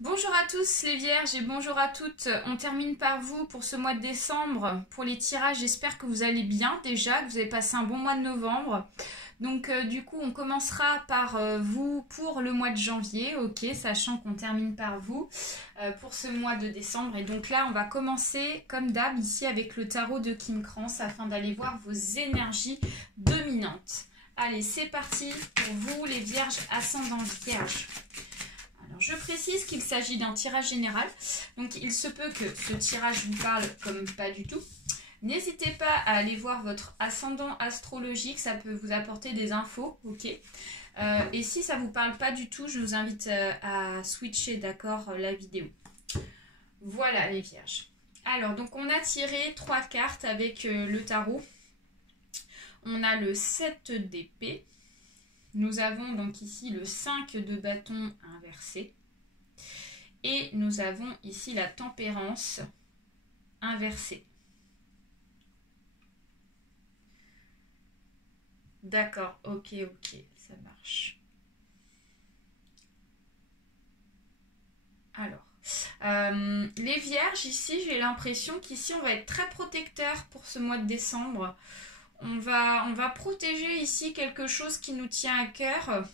Bonjour à tous les vierges et bonjour à toutes. On termine par vous pour ce mois de décembre. Pour les tirages, j'espère que vous allez bien déjà, que vous avez passé un bon mois de novembre. Donc du coup, on commencera par vous pour le mois de janvier, ok, sachant qu'on termine par vous pour ce mois de décembre. Et donc là, on va commencer comme d'hab ici avec le tarot de Kim Krans afin d'aller voir vos énergies dominantes. Allez, c'est parti pour vous les vierges ascendant vierge. Alors, je précise qu'il s'agit d'un tirage général, donc il se peut que ce tirage vous parle comme pas du tout. N'hésitez pas à aller voir votre ascendant astrologique, ça peut vous apporter des infos, ok. Et si ça vous parle pas du tout, je vous invite à switcher, d'accord, la vidéo. Voilà les vierges. Alors, donc on a tiré 3 cartes avec le tarot. On a le 7 d'épée. Nous avons donc ici le 5 de bâton inversé. Et nous avons ici la tempérance inversée. D'accord, ok, ça marche. Alors, les vierges, ici, j'ai l'impression qu'ici, on va être très protecteur pour ce mois de décembre. On va protéger ici quelque chose qui nous tient à cœur.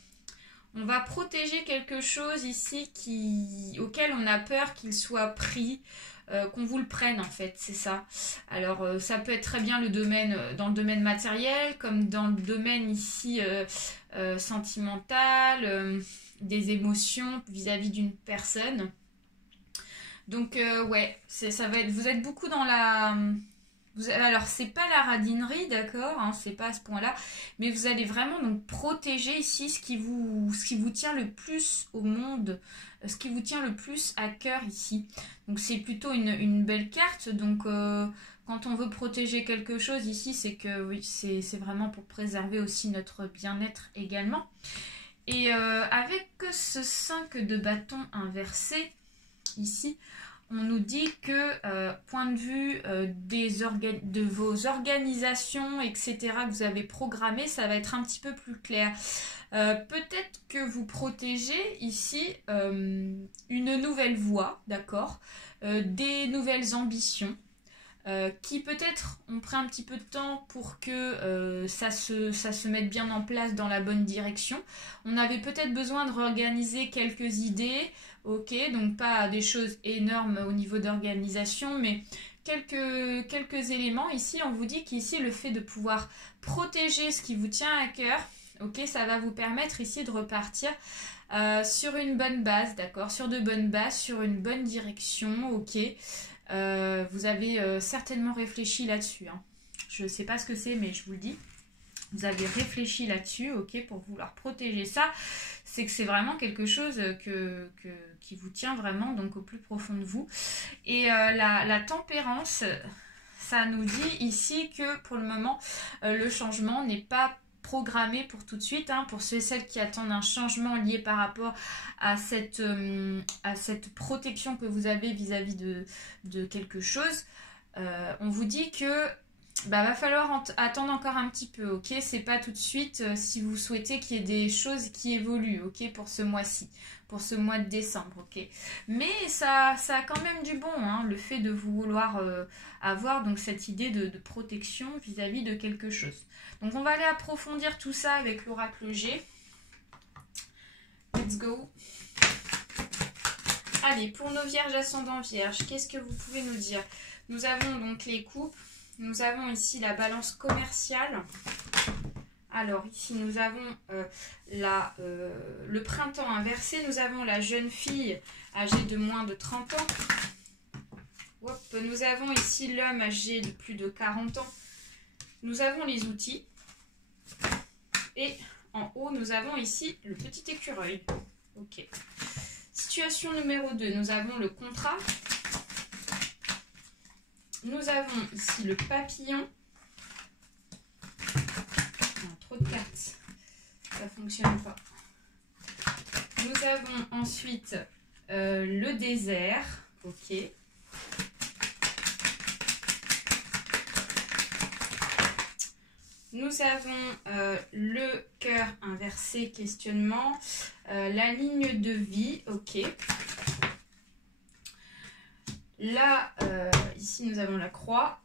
On va protéger quelque chose ici auquel on a peur qu'il soit pris, qu'on vous le prenne en fait, c'est ça. Alors ça peut être très bien dans le domaine matériel, comme dans le domaine ici sentimental, des émotions vis-à-vis d'une personne. Donc ouais, ça va être, vous êtes beaucoup dans la... alors, c'est pas la radinerie, d'accord, hein, c'est pas à ce point-là, mais vous allez vraiment donc protéger ici ce qui vous tient le plus au monde, ce qui vous tient le plus à cœur ici. Donc, c'est plutôt une belle carte. Donc, quand on veut protéger quelque chose ici, c'est que oui, c'est vraiment pour préserver aussi notre bien-être également. Et avec ce 5 de bâton inversé, ici, on nous dit que, point de vue de vos organisations, etc., que vous avez programmé, ça va être un petit peu plus clair. Peut-être que vous protégez ici une nouvelle voie, d'accord, des nouvelles ambitions, qui peut-être ont pris un petit peu de temps pour que ça se mette bien en place dans la bonne direction. On avait peut-être besoin de réorganiser quelques idées, ok, donc pas des choses énormes au niveau d'organisation, mais quelques éléments. Ici, on vous dit qu'ici, le fait de pouvoir protéger ce qui vous tient à cœur, ok, ça va vous permettre ici de repartir sur une bonne base, d'accord, sur de bonnes bases, sur une bonne direction, ok. Vous avez certainement réfléchi là-dessus, hein. Je ne sais pas ce que c'est, mais je vous le dis. Vous avez réfléchi là-dessus, ok, pour vouloir protéger ça. C'est que c'est vraiment quelque chose qui vous tient vraiment donc au plus profond de vous. Et la tempérance, ça nous dit ici que pour le moment, le changement n'est pas programmé pour tout de suite, hein, pour ceux et celles qui attendent un changement lié par rapport à cette protection que vous avez vis-à-vis de quelque chose. On vous dit que va falloir attendre encore un petit peu, ok, c'est pas tout de suite si vous souhaitez qu'il y ait des choses qui évoluent, ok, pour ce mois-ci, pour ce mois de décembre, ok, mais ça a quand même du bon, hein, le fait de vouloir avoir donc cette idée de protection vis-à-vis de quelque chose. Donc on va aller approfondir tout ça avec l'oracle G. Let's go. Allez, pour nos vierges ascendant vierges, qu'est-ce que vous pouvez nous dire? Nous avons donc les coupes. Nous avons ici la balance commerciale. Alors ici nous avons le printemps inversé. Nous avons la jeune fille âgée de moins de 30 ans. Hop, nous avons ici l'homme âgé de plus de 40 ans. Nous avons les outils. Et en haut nous avons ici le petit écureuil. Ok. Situation numéro 2, nous avons le contrat. Nous avons ici le papillon. Non, trop de cartes. Ça ne fonctionne pas. Nous avons ensuite le désert. Ok. Nous avons le cœur inversé, questionnement. La ligne de vie. Ok. Là, ici, nous avons la croix.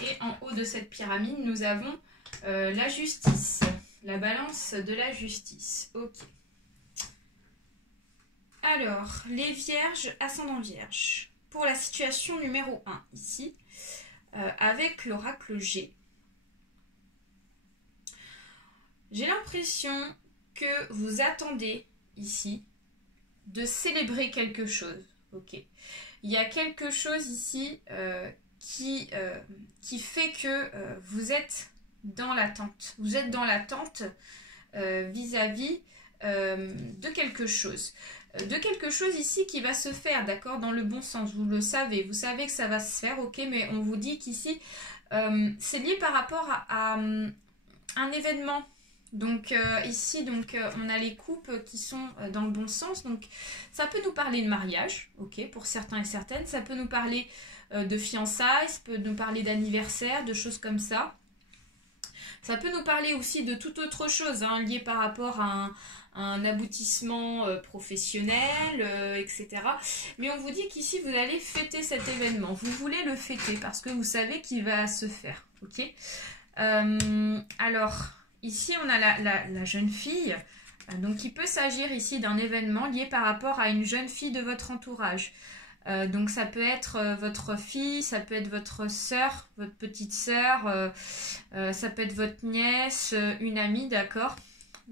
Et en haut de cette pyramide, nous avons la justice. La balance de la justice. Ok. Alors, les vierges, ascendant vierge. Pour la situation numéro 1, ici, avec l'oracle G. J'ai l'impression que vous attendez, ici, de célébrer quelque chose. Ok. Il y a quelque chose ici qui fait que vous êtes dans l'attente. Vous êtes dans l'attente vis-à-vis de quelque chose. De quelque chose ici qui va se faire, d'accord, dans le bon sens. Vous le savez. Vous savez que ça va se faire, ok, mais on vous dit qu'ici, c'est lié par rapport à un événement. Donc ici, on a les coupes qui sont dans le bon sens. Donc ça peut nous parler de mariage, ok, pour certains et certaines. Ça peut nous parler de fiançailles, ça peut nous parler d'anniversaire, de choses comme ça. Ça peut nous parler aussi de toute autre chose, hein, lié par rapport à un aboutissement professionnel, etc. Mais on vous dit qu'ici, vous allez fêter cet événement. Vous voulez le fêter parce que vous savez qu'il va se faire, ok. Alors... Ici, on a la jeune fille, donc il peut s'agir ici d'un événement lié par rapport à une jeune fille de votre entourage. Donc ça peut être votre fille, ça peut être votre sœur, votre petite sœur, ça peut être votre nièce, une amie, d'accord.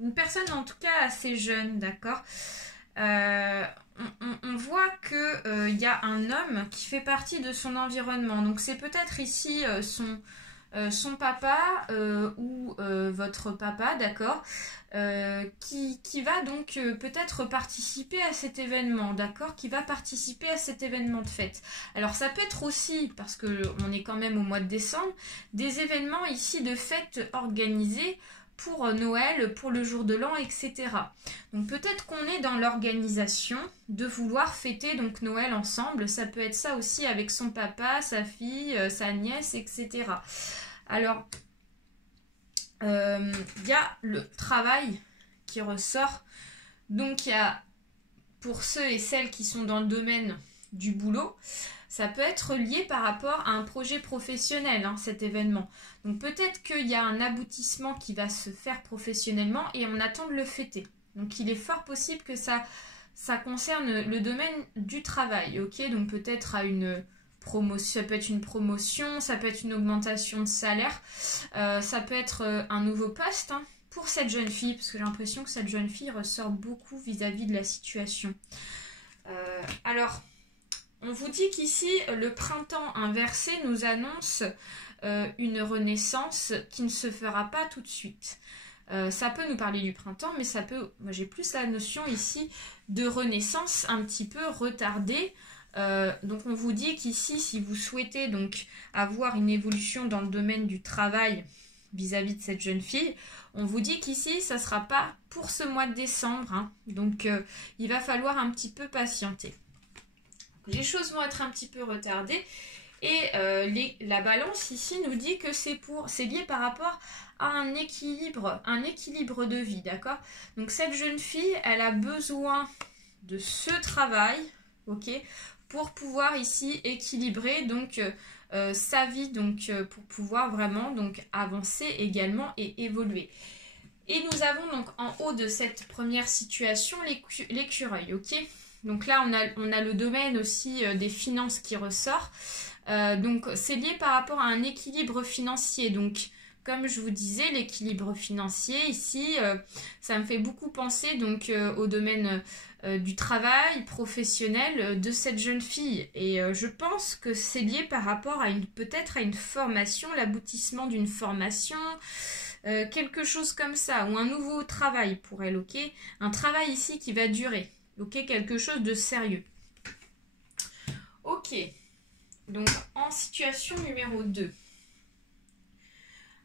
Une personne en tout cas assez jeune, d'accord. On voit qu'il y a un homme qui fait partie de son environnement. Donc c'est peut-être ici son papa ou votre papa, d'accord, qui va donc peut-être participer à cet événement, d'accord, qui va participer à cet événement de fête. Alors ça peut être aussi, parce qu'on est quand même au mois de décembre, des événements ici de fête organisés pour Noël, pour le jour de l'an, etc. Donc peut-être qu'on est dans l'organisation de vouloir fêter donc Noël ensemble. Ça peut être ça aussi avec son papa, sa fille, sa nièce, etc. Alors, il y a le travail qui ressort. Donc il y a, pour ceux et celles qui sont dans le domaine du boulot, ça peut être lié par rapport à un projet professionnel, hein, cet événement. Donc peut-être qu'il y a un aboutissement qui va se faire professionnellement et on attend de le fêter. Donc il est fort possible que ça concerne le domaine du travail, ok. Donc peut-être à une promotion, ça peut être une promotion, ça peut être une augmentation de salaire, ça peut être un nouveau poste, hein, pour cette jeune fille, parce que j'ai l'impression que cette jeune fille ressort beaucoup vis-à-vis de la situation. Alors... On vous dit qu'ici, le printemps inversé nous annonce une renaissance qui ne se fera pas tout de suite. Ça peut nous parler du printemps, mais ça peut... Moi, j'ai plus la notion ici de renaissance un petit peu retardée. Donc, on vous dit qu'ici, si vous souhaitez donc avoir une évolution dans le domaine du travail vis-à-vis de cette jeune fille, on vous dit qu'ici, ça ne sera pas pour ce mois de décembre. Hein. Donc, il va falloir un petit peu patienter. Les choses vont être un petit peu retardées et la balance ici nous dit que c'est lié par rapport à un équilibre de vie, d'accord. Donc cette jeune fille, elle a besoin de ce travail, ok, pour pouvoir ici équilibrer donc sa vie, donc pour pouvoir vraiment donc avancer également et évoluer. Et nous avons donc en haut de cette première situation l'écureuil, ok. Donc là, on a le domaine aussi des finances qui ressort. Donc, c'est lié par rapport à un équilibre financier. Donc, comme je vous disais, l'équilibre financier, ici, ça me fait beaucoup penser donc, au domaine du travail professionnel de cette jeune fille. Et je pense que c'est lié par rapport à peut-être à une formation, l'aboutissement d'une formation, quelque chose comme ça, ou un nouveau travail pour elle, ok. Un travail ici qui va durer. Ok, quelque chose de sérieux. Ok, donc en situation numéro 2.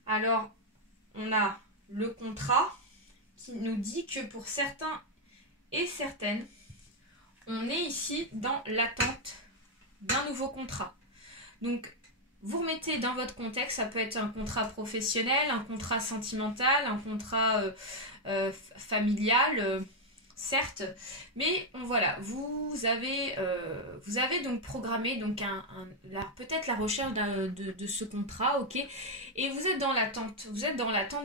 Alors, on a le contrat qui nous dit que pour certains et certaines, on est ici dans l'attente d'un nouveau contrat. Donc, vous remettez dans votre contexte, ça peut être un contrat professionnel, un contrat sentimental, un contrat familial, certes, mais voilà, vous avez donc programmé donc peut-être la recherche de ce contrat, ok, et vous êtes dans l'attente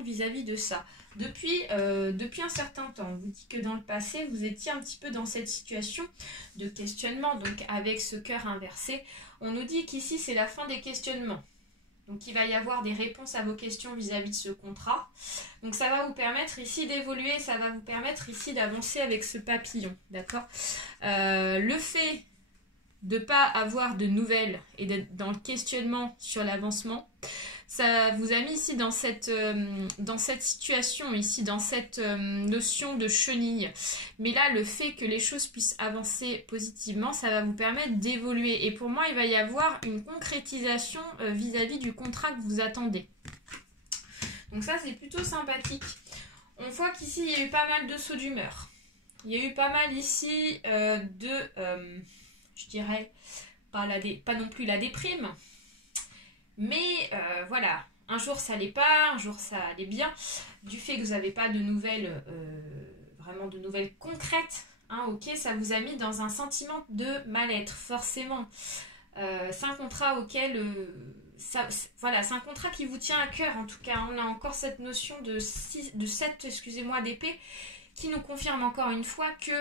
vis-à-vis de ça. Depuis un certain temps, on vous dit que dans le passé, vous étiez un petit peu dans cette situation de questionnement, donc avec ce cœur inversé, on nous dit qu'ici c'est la fin des questionnements. Donc il va y avoir des réponses à vos questions vis-à-vis de ce contrat. Donc ça va vous permettre ici d'évoluer, ça va vous permettre ici d'avancer avec ce papillon, d'accord. Le fait de ne pas avoir de nouvelles et d'être dans le questionnement sur l'avancement, ça vous a mis ici dans cette situation, ici dans cette notion de chenille. Mais là, le fait que les choses puissent avancer positivement, ça va vous permettre d'évoluer. Et pour moi, il va y avoir une concrétisation vis-à-vis du contrat que vous attendez. Donc ça, c'est plutôt sympathique. On voit qu'ici, il y a eu pas mal de sauts d'humeur. Il y a eu pas mal ici je dirais, pas non plus la déprime. Mais voilà, un jour ça allait pas, un jour ça allait bien. Du fait que vous n'avez pas de nouvelles, vraiment de nouvelles concrètes, hein, ok, ça vous a mis dans un sentiment de mal-être, forcément. C'est un contrat auquel, voilà, c'est un contrat qui vous tient à cœur, en tout cas. On a encore cette notion de 7, excusez-moi, d'épée, qui nous confirme encore une fois que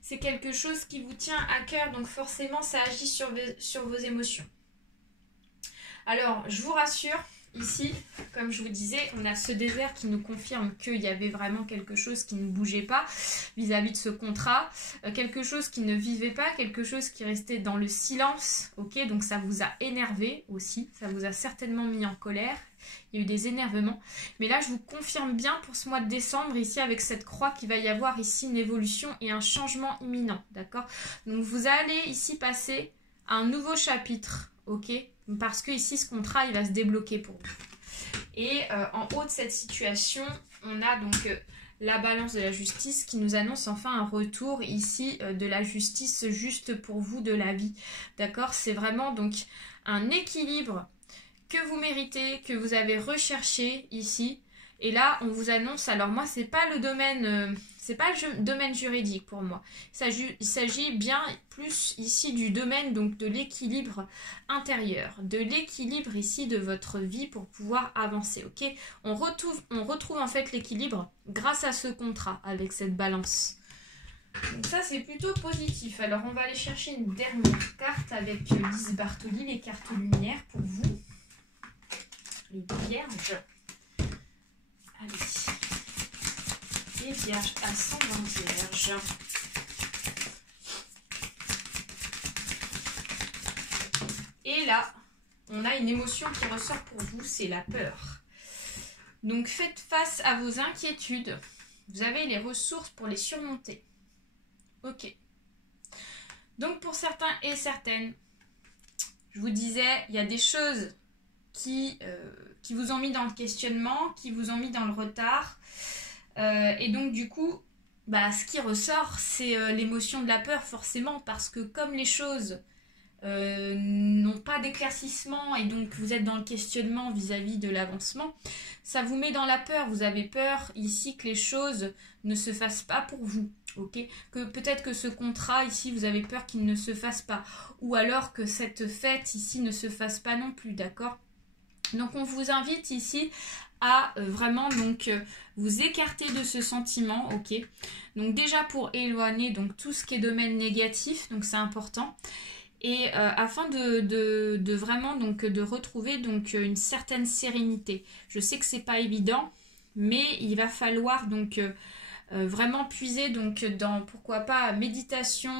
c'est quelque chose qui vous tient à cœur, donc forcément ça agit sur vos émotions. Alors, je vous rassure, ici, comme je vous disais, on a ce désert qui nous confirme qu'il y avait vraiment quelque chose qui ne bougeait pas vis-à-vis de ce contrat, quelque chose qui ne vivait pas, quelque chose qui restait dans le silence, ok, donc ça vous a énervé aussi, ça vous a certainement mis en colère, il y a eu des énervements, mais là je vous confirme bien pour ce mois de décembre, ici avec cette croix, qu'il va y avoir ici une évolution et un changement imminent, d'accord, donc vous allez ici passer à un nouveau chapitre, ok, parce que ici ce contrat il va se débloquer pour vous. Et en haut de cette situation, on a donc la balance de la justice qui nous annonce enfin un retour ici de la justice juste pour vous de la vie. D'accord, c'est vraiment donc un équilibre que vous méritez, que vous avez recherché ici. Et là, on vous annonce, alors moi, c'est pas le domaine, domaine juridique pour moi. Il s'agit bien plus ici du domaine donc de l'équilibre intérieur, de l'équilibre ici de votre vie pour pouvoir avancer, ok? On retrouve en fait l'équilibre grâce à ce contrat avec cette balance. Donc ça, c'est plutôt positif. Alors, on va aller chercher une dernière carte avec Lise Bartoli, les cartes lumière pour vous, les vierges. Allez, les vierges, ascendant vierge. Et là, on a une émotion qui ressort pour vous, c'est la peur. Donc faites face à vos inquiétudes. Vous avez les ressources pour les surmonter. Ok. Donc pour certains et certaines, je vous disais, il y a des choses qui vous ont mis dans le questionnement, qui vous ont mis dans le retard. Et donc du coup, ce qui ressort, c'est l'émotion de la peur forcément, parce que comme les choses n'ont pas d'éclaircissement et donc vous êtes dans le questionnement vis-à-vis de l'avancement, ça vous met dans la peur. Vous avez peur ici que les choses ne se fassent pas pour vous. Ok, que peut-être que ce contrat ici, vous avez peur qu'il ne se fasse pas, ou alors que cette fête ici ne se fasse pas non plus, d'accord? Donc on vous invite ici à vraiment donc vous écarter de ce sentiment, ok? Donc déjà pour éloigner donc tout ce qui est domaine négatif, donc c'est important. Et afin de vraiment donc de retrouver donc une certaine sérénité. Je sais que c'est pas évident, mais il va falloir donc vraiment puiser donc dans pourquoi pas méditation,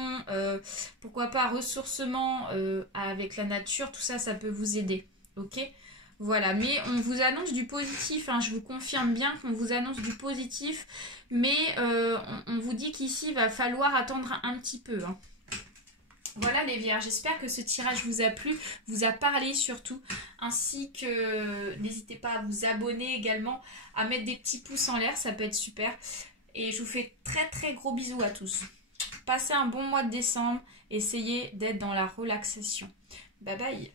pourquoi pas ressourcement avec la nature, tout ça, ça peut vous aider, ok? Voilà, mais on vous annonce du positif, hein, je vous confirme bien qu'on vous annonce du positif, mais on vous dit qu'ici il va falloir attendre un petit peu, hein. Voilà les vierges, j'espère que ce tirage vous a plu, vous a parlé surtout, ainsi que n'hésitez pas à vous abonner également, à mettre des petits pouces en l'air, ça peut être super. Et je vous fais très très gros bisous à tous. Passez un bon mois de décembre, essayez d'être dans la relaxation. Bye bye.